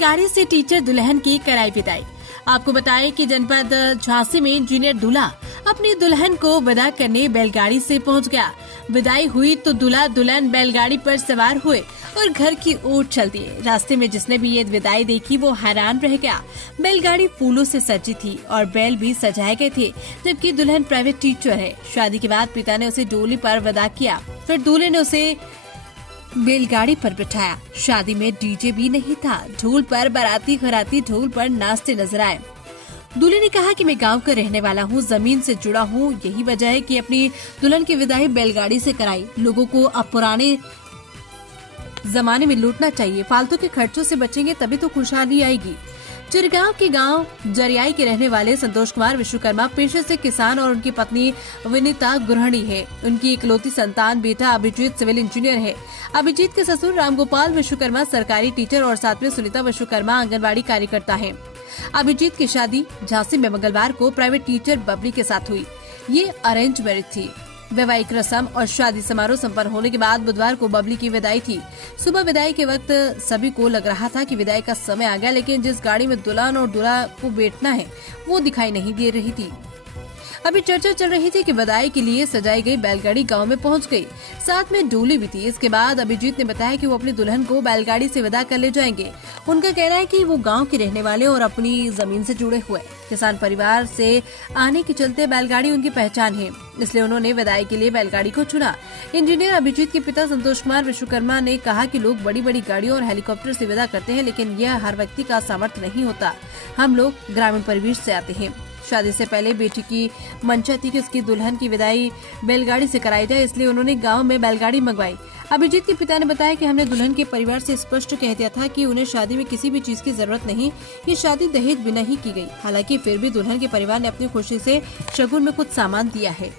बैलगाड़ी से टीचर दुल्हन की कराई विदाई। आपको बताएं कि जनपद झांसी में इंजीनियर दूल्हा अपनी दुल्हन को विदा करने बैलगाड़ी से पहुंच गया। विदाई हुई तो दूल्हा दुल्हन बैलगाड़ी पर सवार हुए और घर की ओर चल दिए। रास्ते में जिसने भी ये विदाई देखी वो हैरान रह गया। बैलगाड़ी फूलों से सजी थी और बैल भी सजाए गए थे, जबकि दुल्हन प्राइवेट टीचर है। शादी के बाद पिता ने उसे डोली पर विदा किया, फिर दूल्हे ने उसे बैलगाड़ी पर बिठाया। शादी में डीजे भी नहीं था, ढोल पर बाराती घराती ढोल पर नाचते नजर आए। दूल्हे ने कहा कि मैं गांव का रहने वाला हूं, जमीन से जुड़ा हूं, यही वजह है कि अपनी दुल्हन की विदाई बैलगाड़ी से कराई। लोगों को अब पुराने जमाने में लूटना चाहिए, फालतू के खर्चों से बचेंगे तभी तो खुशहाली आएगी। चिरगांव के गांव जरियाई के रहने वाले संतोष कुमार विश्वकर्मा पेशे से किसान और उनकी पत्नी विनीता गृहिणी है। उनकी इकलौती संतान बेटा अभिजीत सिविल इंजीनियर है। अभिजीत के ससुर रामगोपाल विश्वकर्मा सरकारी टीचर और साथ में सुनीता विश्वकर्मा आंगनबाड़ी कार्यकर्ता है। अभिजीत की शादी झांसी में मंगलवार को प्राइवेट टीचर बबली के साथ हुई। ये अरेंज मैरिज थी। वैवाहिक रस्म और शादी समारोह संपन्न होने के बाद बुधवार को बबली की विदाई थी। सुबह विदाई के वक्त सभी को लग रहा था कि विदाई का समय आ गया, लेकिन जिस गाड़ी में दुल्हन और दूल्हा को बैठना है वो दिखाई नहीं दे रही थी। अभी चर्चा चल रही थी कि विदाई के लिए सजाई गई बैलगाड़ी गांव में पहुंच गई, साथ में डोली भी थी। इसके बाद अभिजीत ने बताया कि वो अपनी दुल्हन को बैलगाड़ी से विदा कर ले जाएंगे। उनका कहना है कि वो गांव के रहने वाले और अपनी जमीन से जुड़े हुए किसान परिवार से आने के चलते बैलगाड़ी उनकी पहचान है, इसलिए उन्होंने विदाई के लिए बैलगाड़ी को चुना। इंजीनियर अभिजीत के पिता संतोष कुमार विश्वकर्मा ने कहा कि लोग बड़ी बड़ी गाड़ियों और हेलीकॉप्टर से विदा करते हैं, लेकिन यह हर व्यक्ति का सामर्थ्य नहीं होता। हम लोग ग्रामीण परिवेश से आते हैं। शादी से पहले बेटी की मंशा थी कि उसकी दुल्हन की विदाई बैलगाड़ी से कराई जाए, इसलिए उन्होंने गांव में बैलगाड़ी मंगवाई। अभिजीत के पिता ने बताया कि हमने दुल्हन के परिवार से स्पष्ट कह दिया था कि उन्हें शादी में किसी भी चीज की जरूरत नहीं, ये शादी दहेज बिना ही की गई। हालांकि फिर भी दुल्हन के परिवार ने अपनी खुशी से शगुन में कुछ सामान दिया है।